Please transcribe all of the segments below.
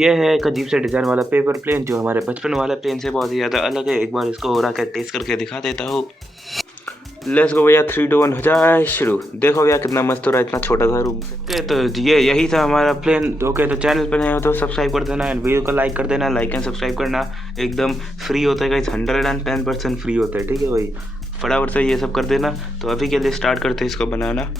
ये है एक अजीब से डिज़ाइन वाला पेपर प्लेन जो हमारे बचपन वाले प्लेन से बहुत ही ज़्यादा अलग है। एक बार इसको उड़ा कर टेस्ट करके दिखा देता हूँ। लेट्स गो भैया, 3 2 1 हो जाए शुरू। देखो भैया कितना मस्त हो रहा है इतना छोटा सा रूम। ओके तो ये यही था हमारा प्लेन। ओके तो चैनल पर नए हो तो सब्सक्राइब कर देना एंड वीडियो को लाइक कर देना। लाइक एंड सब्सक्राइब करना एकदम फ्री होता है गाइस, 110% फ्री होता है। ठीक है भाई, फटाफट से ये सब कर देना। तो अभी के लिए स्टार्ट करते हैं इसको बनाना।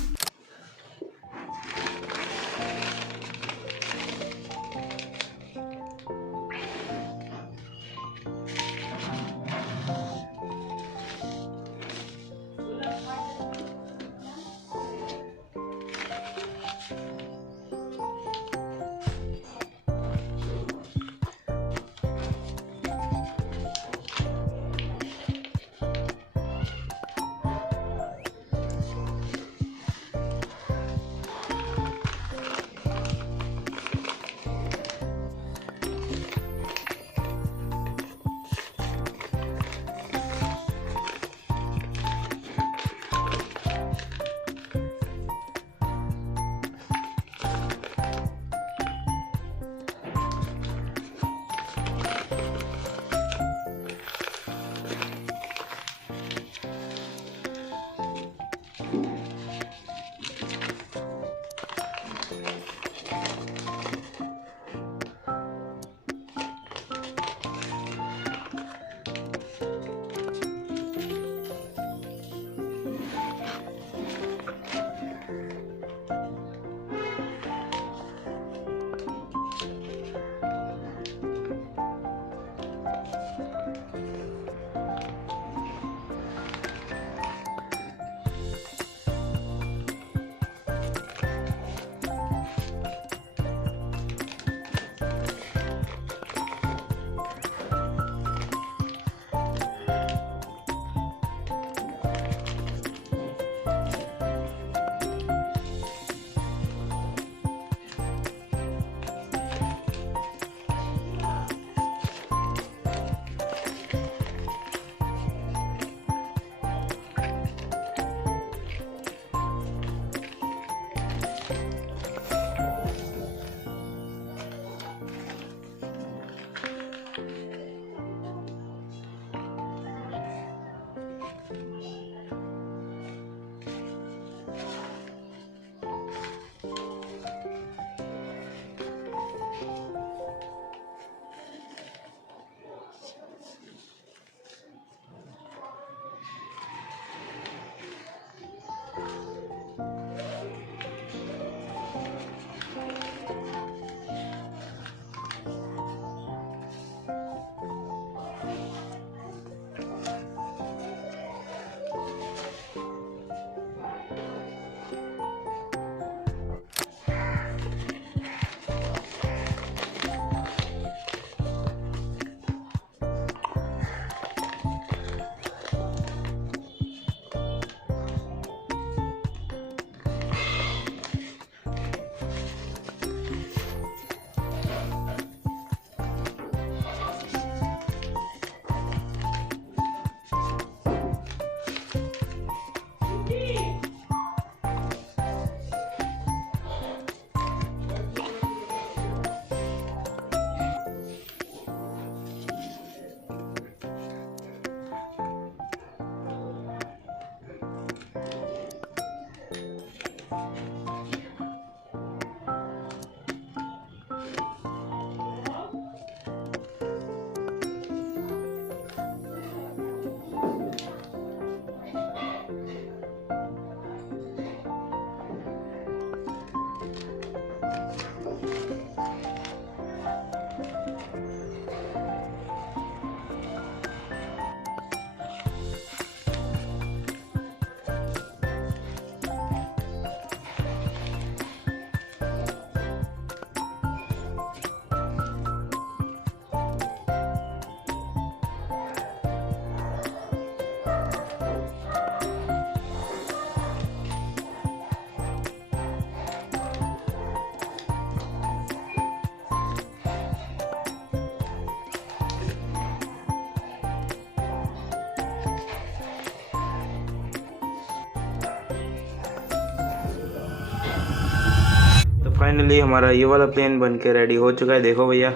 फाइनली हमारा ये वाला प्लेन बन के रेडी हो चुका है। देखो भैया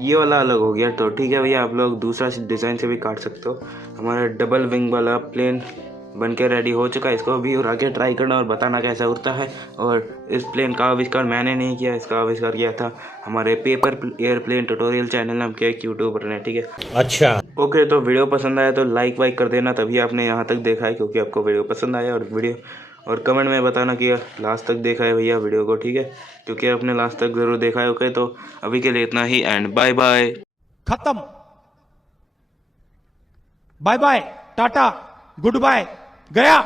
ये वाला अलग हो गया, तो ठीक है भैया, आप लोग दूसरा डिज़ाइन से भी काट सकते हो। हमारा डबल विंग वाला प्लेन बन के रेडी हो चुका है। इसको भी उड़ा के ट्राई करना और बताना कैसा उड़ता है। और इस प्लेन का आविष्कार मैंने नहीं किया, इसका आविष्कार किया था हमारे पेपर एयरप्लेन ट्यूटोरियल चैनल नाम के एक यूट्यूबर ने, ठीक है। अच्छा ओके, तो वीडियो पसंद आया तो लाइक वाइक कर देना, तभी आपने यहाँ तक देखा है, क्योंकि आपको वीडियो पसंद आया। और कमेंट में बताना कि लास्ट तक देखा है भैया वीडियो को, ठीक है, क्योंकि आपने लास्ट तक ज़रूर देखा है। ओके, तो अभी के लिए इतना ही एंड बाय बाय। खत्म। Bye bye, tata, goodbye, गया।